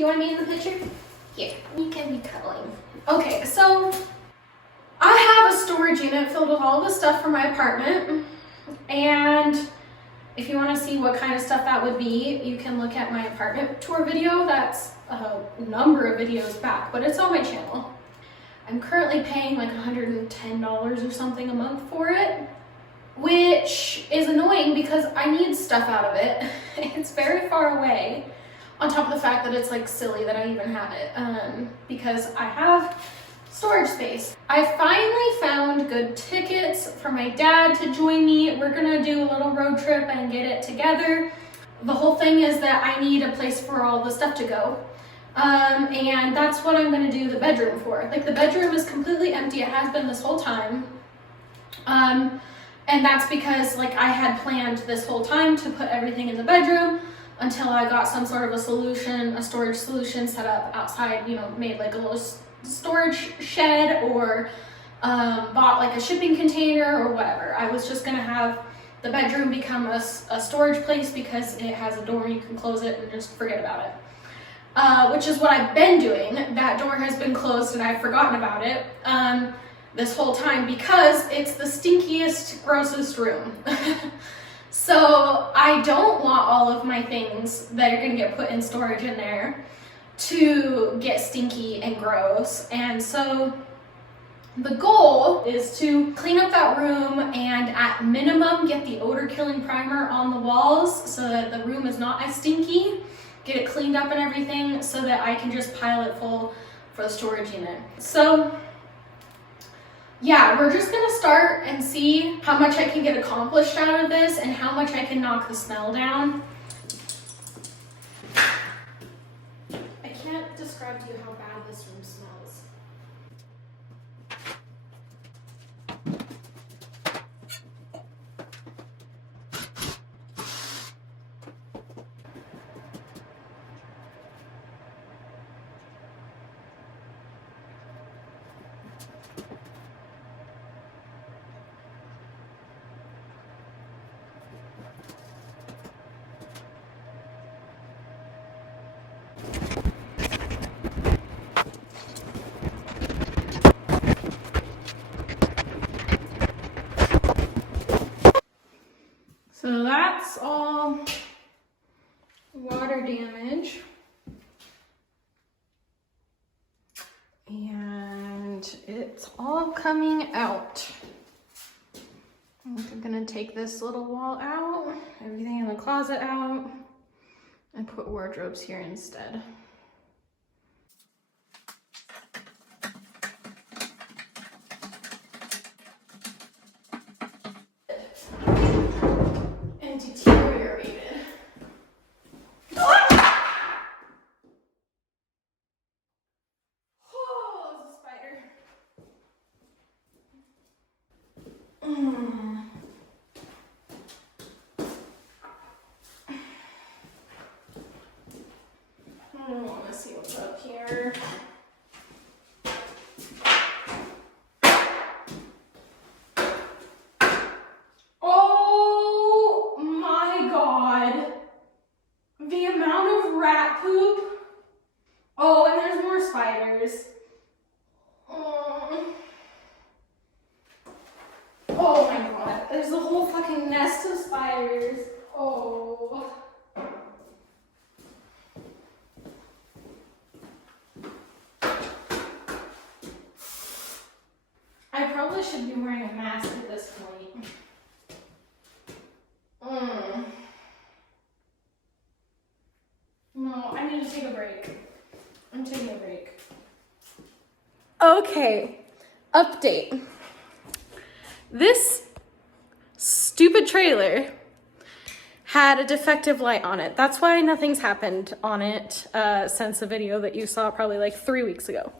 Do you want to be in the picture? Here, you can be cuddling. Okay, so I have a storage unit filled with all the stuff from my apartment, and if you want to see what kind of stuff that would be, you can look at my apartment tour video. That's a number of videos back, but it's on my channel. I'm currently paying like $110 or something a month for it, which is annoying because I need stuff out of it. It's very far away, on top of the fact that it's like silly that I even have it, because I have storage space. I finally found good tickets for my dad to join me. We're gonna do a little road trip and get it together. The whole thing is that I need a place for all the stuff to go. And that's what I'm gonna do the bedroom for. Like, the bedroom is completely empty. It has been this whole time. And that's because like I had planned this whole time to put everything in the bedroom until I got some sort of a solution, a storage solution set up outside, you know, made like a little storage shed, or bought like a shipping container or whatever. I was just gonna have the bedroom become a storage place because it has a door and you can close it and just forget about it. Which is what I've been doing. That door has been closed and I've forgotten about it this whole time because it's the stinkiest, grossest room. So I don't want all of my things that are gonna get put in storage in there to get stinky and gross. And so the goal is to clean up that room and at minimum get the odor killing primer on the walls so that the room is not as stinky, get it cleaned up and everything so that I can just pile it full for the storage unit. So yeah, we're just gonna start and see how much I can get accomplished out of this and how much I can knock the smell down. I can't describe to you how bad this room smells. So that's all water damage. And it's all coming out. I'm gonna take this little wall out, everything in the closet out, and put wardrobes here instead. Deteriorated. Oh, there's a spider. I don't want to see what's up here. The amount of rat poop. Oh, and there's more spiders. Oh my god, there's a whole fucking nest of spiders. Oh. I probably should be wearing a mask at this point. No, I need to take a break. I'm taking a break. Okay, update. This stupid trailer had a defective light on it. That's why nothing's happened on it since the video that you saw probably like 3 weeks ago.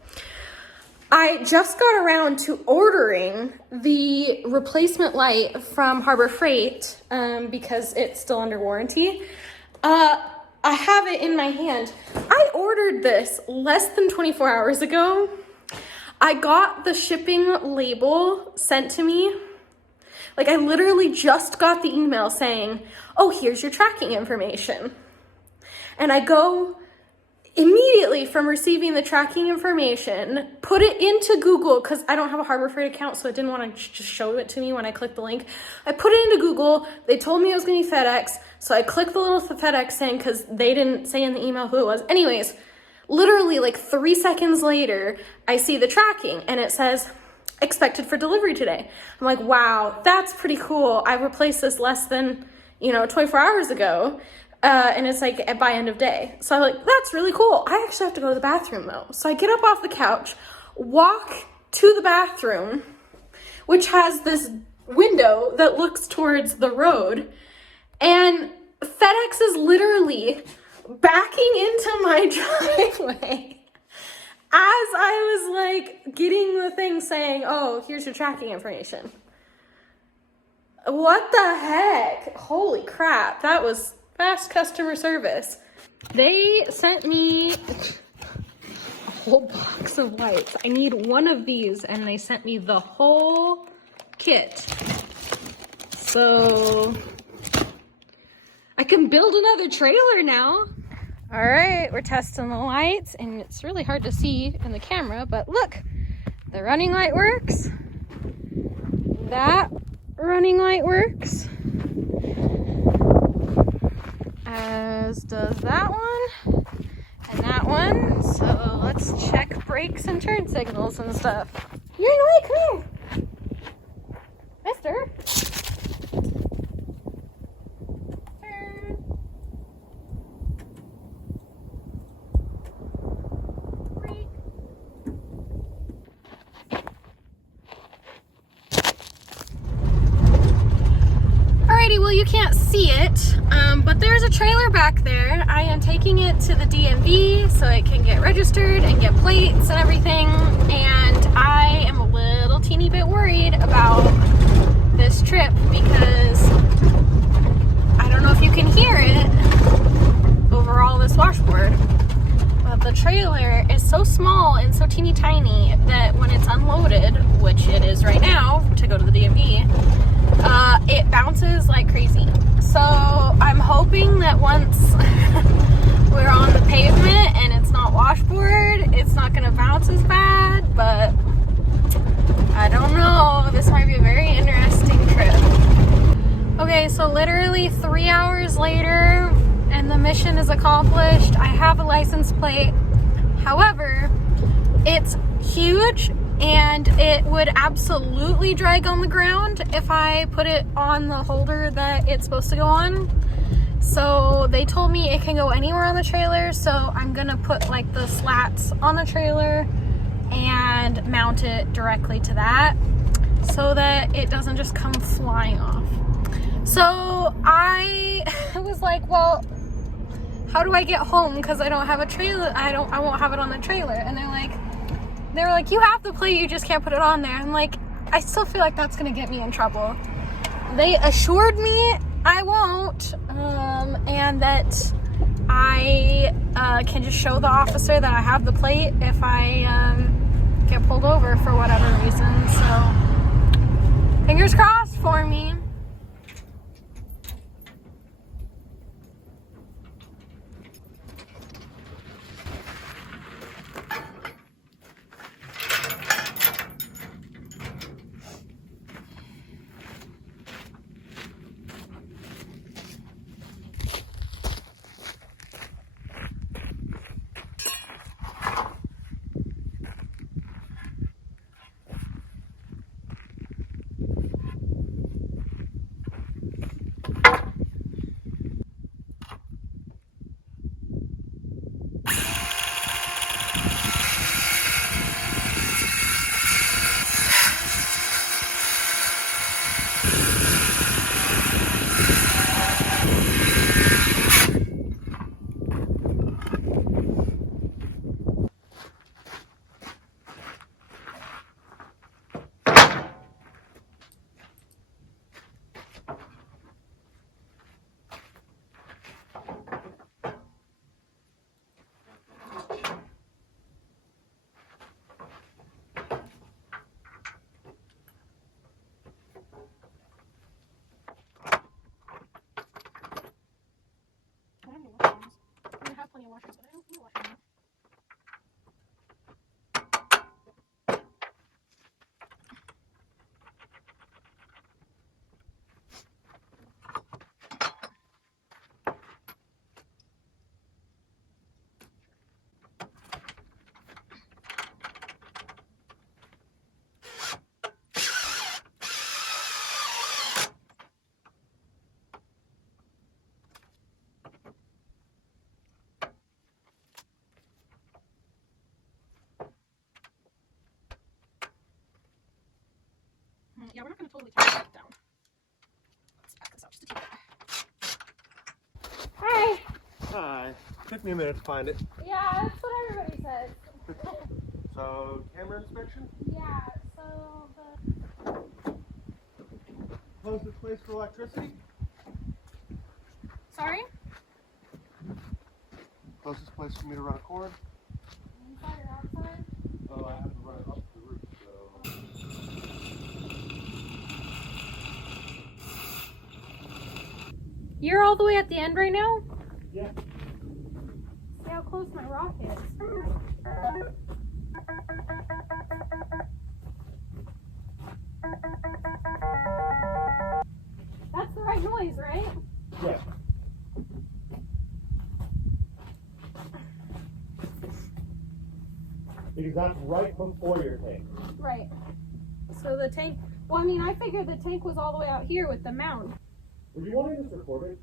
I just got around to ordering the replacement light from Harbor Freight because it's still under warranty. I have it in my hand. I ordered this less than 24 hours ago. I got the shipping label sent to me. Like, I literally just got the email saying, oh, here's your tracking information. And I go immediately from receiving the tracking information, put it into Google, because I don't have a Harbor Freight account, so it didn't want to just show it to me when I clicked the link. I put it into Google. They told me it was going to be FedEx, so I clicked the little FedEx thing because they didn't say in the email who it was. Anyways, literally like 3 seconds later, I see the tracking, and it says, expected for delivery today. I'm like, wow, that's pretty cool. I replaced this less than, 24 hours ago. And it's like by end of day. So I'm like, that's really cool. I actually have to go to the bathroom though. So I get up off the couch, walk to the bathroom, which has this window that looks towards the road. And FedEx is literally backing into my driveway as I was like getting the thing saying, oh, here's your tracking information. What the heck? Holy crap. That was fast customer service. They sent me a whole box of lights. I need one of these, and they sent me the whole kit. So I can build another trailer now. All right, we're testing the lights, and it's really hard to see in the camera, but look, the running light works. That running light works. As does that one and that one. So let's check brakes and turn signals and stuff. You're in the way, come here. Mister. Turn. Brake. Alrighty, well you can't see it, but there's a trailer back there. I am taking it to the DMV so it can get registered and get plates and everything, and I am a little teeny bit worried about this trip because I don't know if you can hear it over all this washboard, but the trailer is so small and so teeny tiny that when it's unloaded, which it is right now to go to the DMV, it bounces like crazy. So I'm hoping that once we're on the pavement and it's not washboard, it's not gonna bounce as bad, but I don't know. This might be a very interesting trip. Okay, so literally 3 hours later and the mission is accomplished. I have a license plate. However, it's huge and it would absolutely drag on the ground if I put it on the holder that it's supposed to go on. So they told me it can go anywhere on the trailer, so I'm gonna put like the slats on the trailer and mount it directly to that so that it doesn't just come flying off. So I was like, well, how do I get home? Because I don't have a trailer. I won't have it on the trailer. And they were like, you have the plate, you just can't put it on there. I'm like, I still feel like that's gonna get me in trouble. They assured me I won't, and that I can just show the officer that I have the plate if I get pulled over for whatever reason. So fingers crossed for me. I have plenty of washers, but I don't need washers. Yeah, we're not going to totally tear it down. Let's back this up just a teeny bit. Hi. Hi. Took me a minute to find it. Yeah, that's what everybody says. So, camera inspection? Yeah, so Close this place for electricity? Sorry? Closest place for me to run a cord? Inside or outside? Oh, I have to run it up the roof, so... You're all the way at the end right now? Yeah. See how close my rock is. That's the right noise, right? Yeah. Because that's right before your tank. Right. So the tank, well, I mean, I figured the tank was all the way out here with the mound. Would you want to just record it?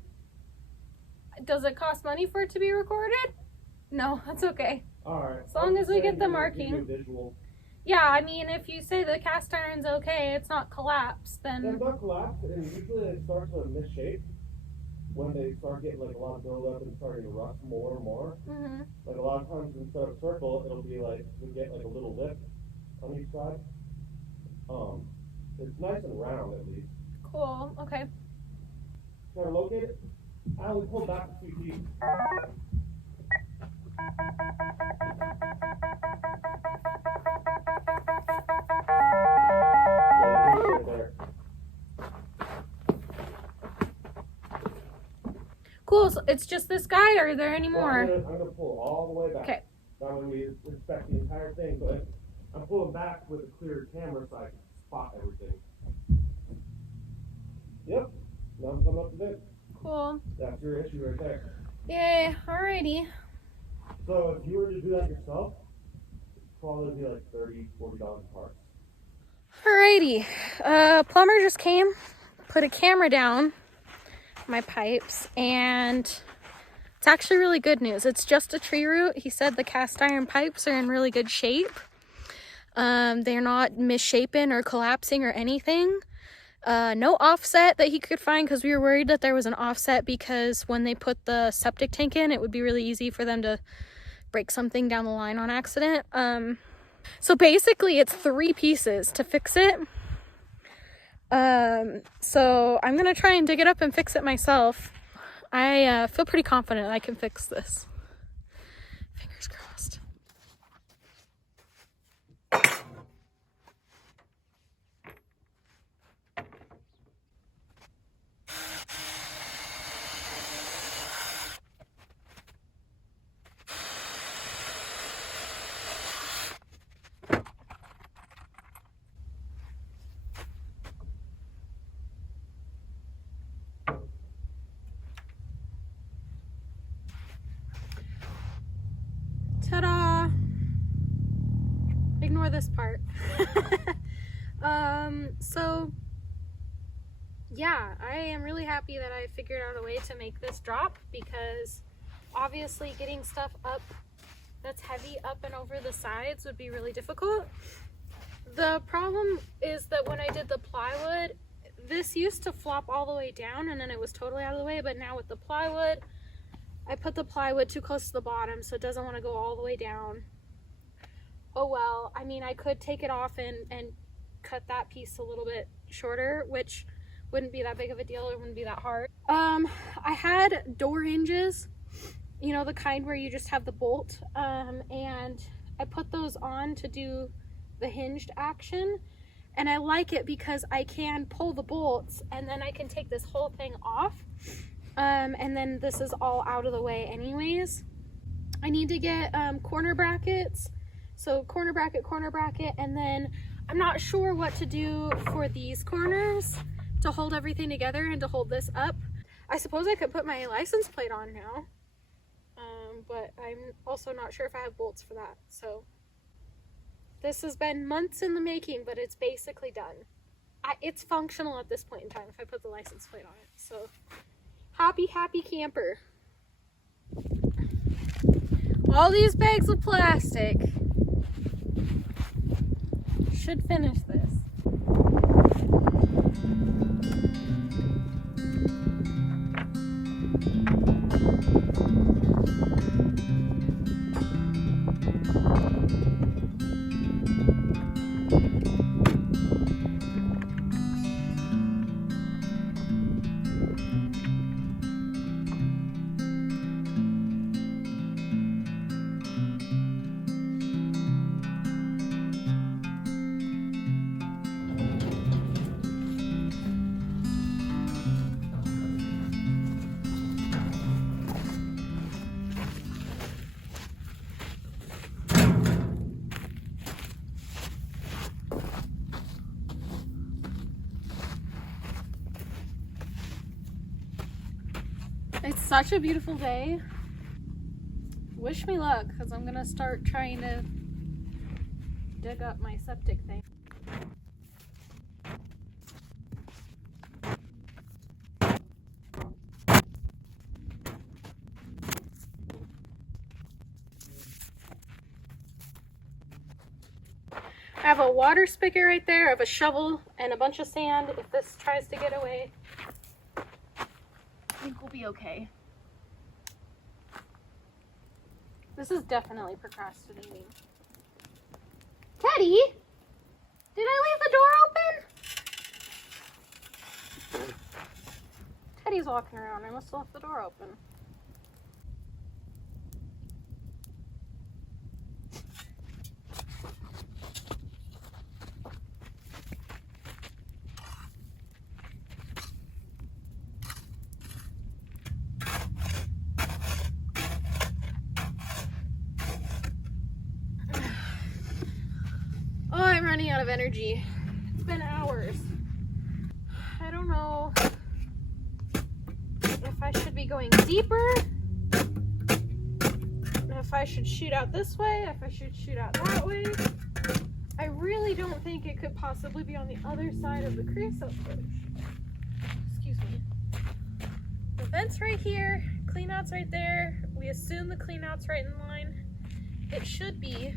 Does it cost money for it to be recorded? No, that's okay. Alright. As long as we get the marking. Visual. Yeah, I mean, if you say the cast iron's okay, it's not collapsed, then... It's not collapsed, and usually they start to misshape when they start getting like a lot of buildup and starting to rust more and more. Mm-hmm. Like a lot of times instead of circle, it'll be like, you'll get like a little lip on each side. It's nice and round at least. Cool, okay. Try to locate it? I only pulled back a few feet. Yeah, there. Cool, so it's just this guy, or are there any Well, more? I'm gonna pull all the way back. Okay. That way we inspect the entire thing, but I'm pulling back with a clear camera so I can spot everything. Yep. Now I'm coming up to this. Cool. That's your issue right there. Yay, alrighty. So if you were to do that yourself, it'd probably be like $30-$40 a part. Alrighty. Plumber just came, put a camera down my pipes, and it's actually really good news. It's just a tree root. He said the cast iron pipes are in really good shape. They're not misshapen or collapsing or anything. No offset that he could find, because we were worried that there was an offset, because when they put the septic tank in, it would be really easy for them to break something down the line on accident. So basically it's 3 pieces to fix it. So I'm gonna try and dig it up and fix it myself. I feel pretty confident I can fix this. Fingers crossed. Ta-da! Ignore this part. So yeah, I am really happy that I figured out a way to make this drop, because obviously getting stuff up that's heavy up and over the sides would be really difficult. The problem is that when I did the plywood, this used to flop all the way down and then it was totally out of the way, but now with the plywood, I put the plywood too close to the bottom, so it doesn't want to go all the way down. Oh well, I mean, I could take it off and cut that piece a little bit shorter, which wouldn't be that big of a deal. It wouldn't be that hard. I had door hinges, you know, the kind where you just have the bolt, and I put those on to do the hinged action, and I like it because I can pull the bolts and then I can take this whole thing off, and then this is all out of the way anyways. I need to get corner brackets. So corner bracket, and then I'm not sure what to do for these corners to hold everything together and to hold this up. I suppose I could put my license plate on now, but I'm also not sure if I have bolts for that. So this has been months in the making, but it's basically done. It's functional at this point in time if I put the license plate on it. So happy camper. All these bags of plastic should finish this. It's such a beautiful day. Wish me luck, because I'm gonna start trying to dig up my septic thing. I have a water spigot right there. I have a shovel and a bunch of sand. If this tries to get away, I think we'll be okay. This is definitely procrastinating. Teddy, did I leave the door open? Teddy's walking around. I must have left the door open. Oh, I'm running out of energy. It's been hours. I don't know if I should be going deeper, if I should shoot out this way, if I should shoot out that way. I really don't think it could possibly be on the other side of the creosote bush. Excuse me. The vent's right here, cleanout's right there. We assume the cleanout's right in line. It should be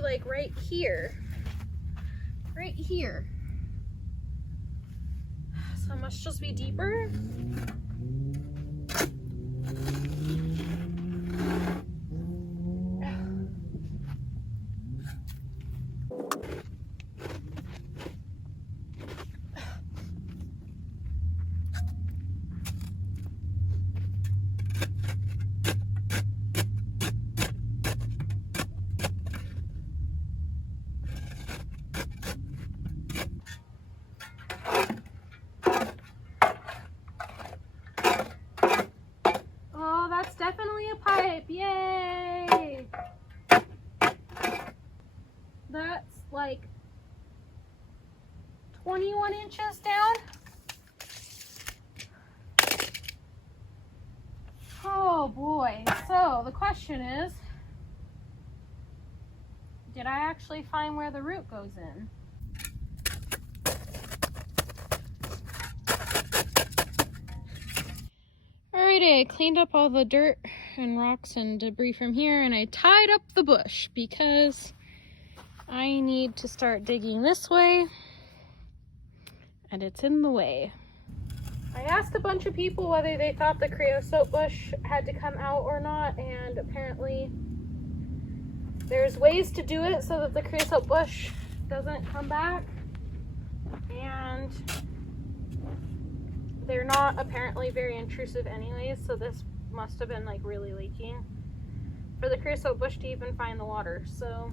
like right here. Right here. So it must just be deeper. Definitely a pipe. Yay! That's like 21 inches down. Oh boy. So the question is, did I actually find where the root goes in? Alrighty, I cleaned up all the dirt and rocks and debris from here, and I tied up the bush because I need to start digging this way, and it's in the way. I asked a bunch of people whether they thought the creosote bush had to come out or not, and apparently there's ways to do it so that the creosote bush doesn't come back, and they're not apparently very intrusive anyways, so this must have been like really leaking for the creosote bush to even find the water. So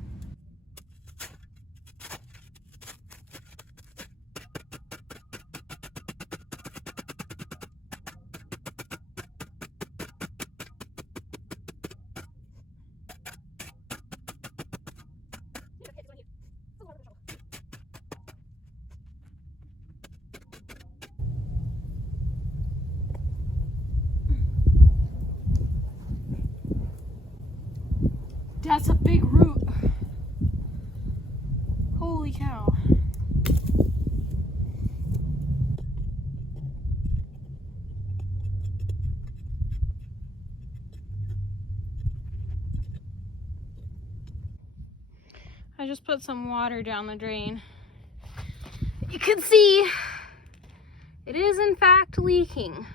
I just put some water down the drain. You can see it is in fact leaking.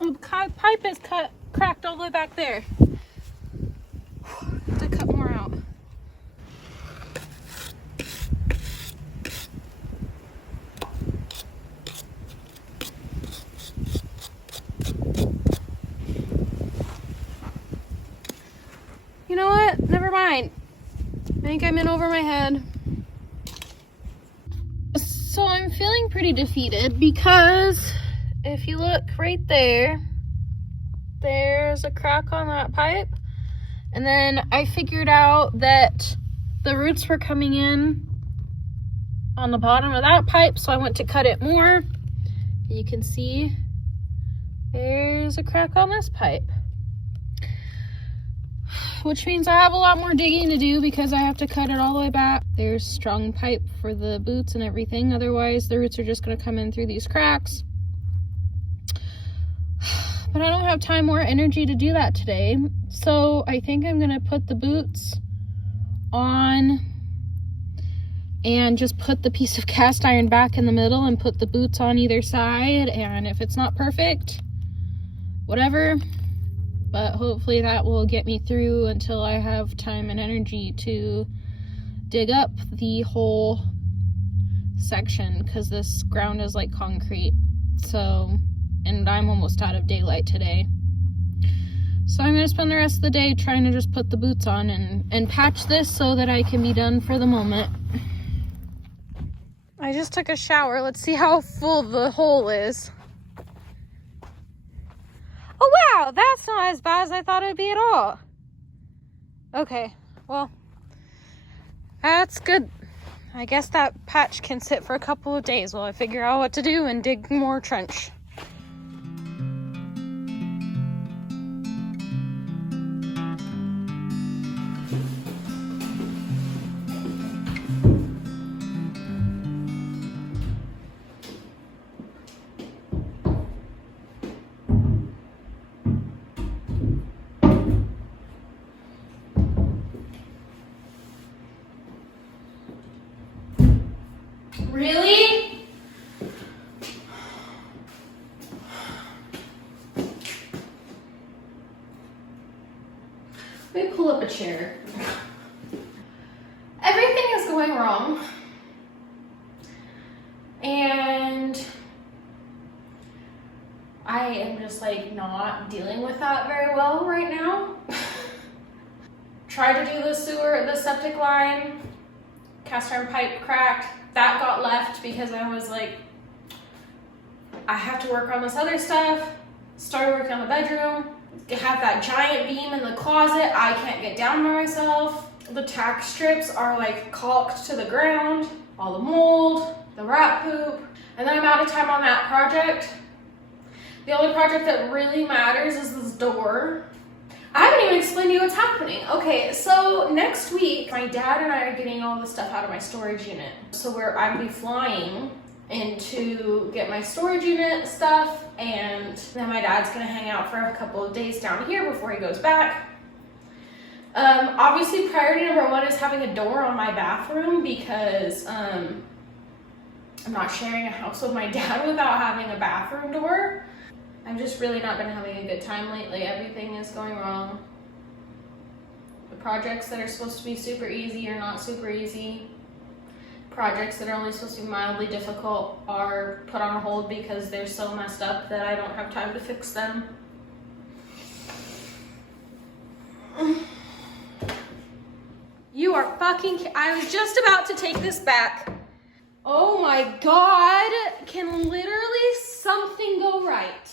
The pipe is cracked all the way back there. Have to cut more out. You know what? Never mind. I think I'm in over my head. So I'm feeling pretty defeated because if you look right there, there's a crack on that pipe. And then I figured out that the roots were coming in on the bottom of that pipe, so I went to cut it more. You can see there's a crack on this pipe, which means I have a lot more digging to do because I have to cut it all the way back. There's strong pipe for the boots and everything. Otherwise, the roots are just going to come in through these cracks. But I don't have time or energy to do that today. So I think I'm going to put the boots on and just put the piece of cast iron back in the middle and put the boots on either side. And if it's not perfect, whatever. But hopefully that will get me through until I have time and energy to dig up the whole section, because this ground is like concrete. So, and I'm almost out of daylight today. So I'm gonna spend the rest of the day trying to just put the boots on and patch this so that I can be done for the moment. I just took a shower. Let's see how full the hole is. Oh wow, that's not as bad as I thought it would be at all. Okay, well, that's good. I guess that patch can sit for a couple of days while I figure out what to do and dig more trench. Really? Let me pull up a chair. Everything is going wrong. And I am just like not dealing with that very well right now. Tried to do the septic line, cast iron pipe cracked. That got left because I was like, I have to work on this other stuff. Started working on the bedroom. Have that giant beam in the closet. I can't get down by myself. The tack strips are like caulked to the ground. All the mold, the rat poop. And then I'm out of time on that project. The only project that really matters is this door. I haven't even explained to you what's happening. Okay, so next week, my dad and I are getting all the stuff out of my storage unit. So I'm gonna be flying in to get my storage unit stuff, and then my dad's gonna hang out for a couple of days down here before he goes back. Obviously priority number one is having a door on my bathroom because I'm not sharing a house with my dad without having a bathroom door. I've just really not been having a good time lately. Everything is going wrong. The projects that are supposed to be super easy are not super easy. Projects that are only supposed to be mildly difficult are put on hold because they're so messed up that I don't have time to fix them. You are fucking I was just about to take this back. Oh my God, can literally something go right?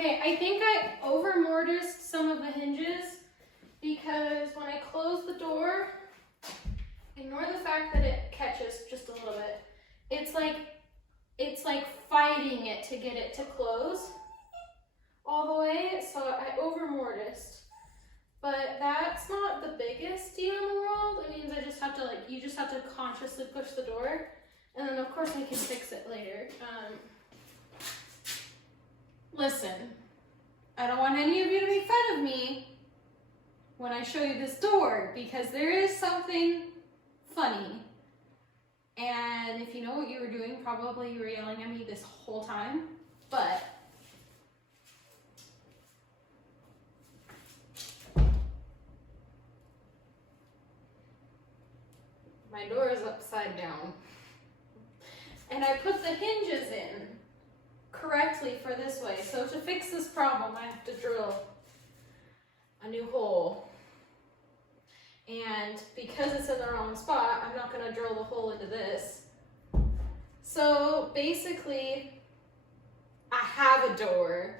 Okay, I think I over mortised some of the hinges because when I close the door, ignore the fact that it catches just a little bit. It's like fighting it to get it to close all the way, so I over mortised. But that's not the biggest deal in the world. It means I just have to you just have to consciously push the door, and then of course I can fix it later. Listen, I don't want any of you to make fun of me when I show you this door, because there is something funny. And if you know what you were doing, probably you were yelling at me this whole time, but my door is upside down. And I put the hinges in correctly for this way. So to fix this problem, I have to drill a new hole. And because it's in the wrong spot, I'm not gonna drill the hole into this. So basically, I have a door.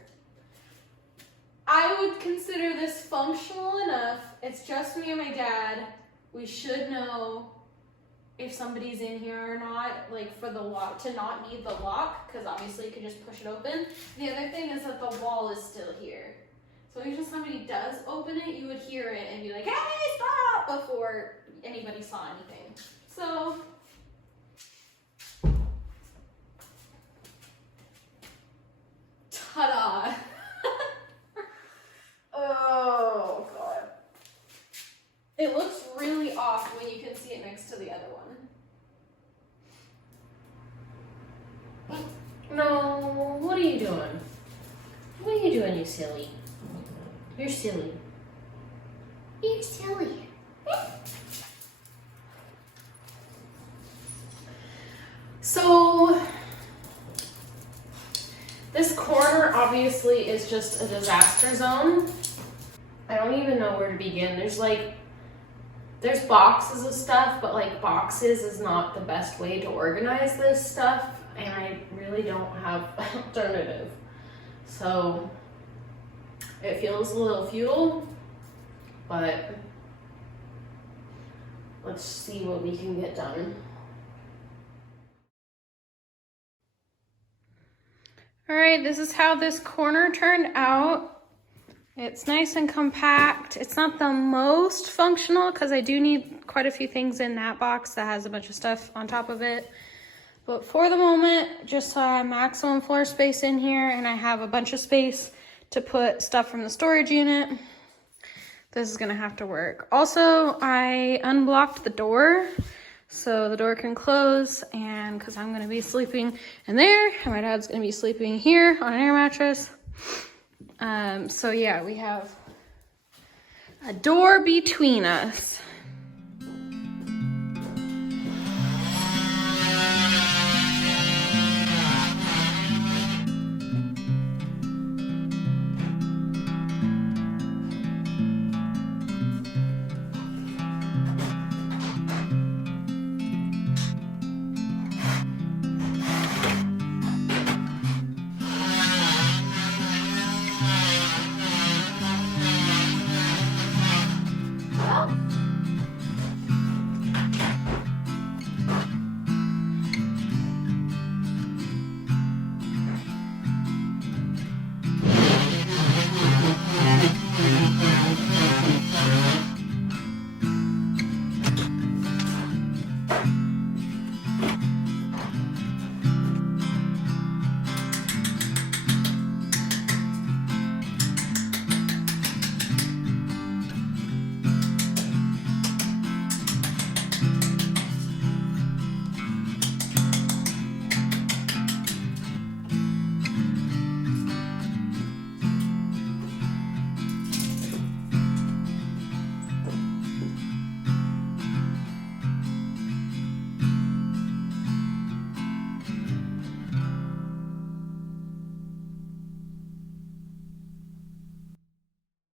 I would consider this functional enough. It's just me and my dad. We should know if somebody's in here or not, like for the lock, to not need the lock, because obviously you can just push it open. The other thing is that the wall is still here. So even if somebody does open it, you would hear it and be like, hey, stop, before anybody saw anything. So, ta-da. Oh, God. It looks really off when you can see it next to the other one. No, what are you doing? What are you doing, you silly? You're silly. You're silly. So, this corner obviously is just a disaster zone. I don't even know where to begin. There's boxes of stuff, but like boxes is not the best way to organize this stuff, and I really don't have an alternative. So it feels a little futile, but let's see what we can get done. All right, this is how this corner turned out. It's nice and compact. It's not the most functional because I do need quite a few things in that box that has a bunch of stuff on top of it. But for the moment, just maximum floor space in here, and I have a bunch of space to put stuff from the storage unit. This is gonna have to work. Also, I unblocked the door so the door can close, and because I'm gonna be sleeping in there, and my dad's gonna be sleeping here on an air mattress. So yeah, we have a door between us.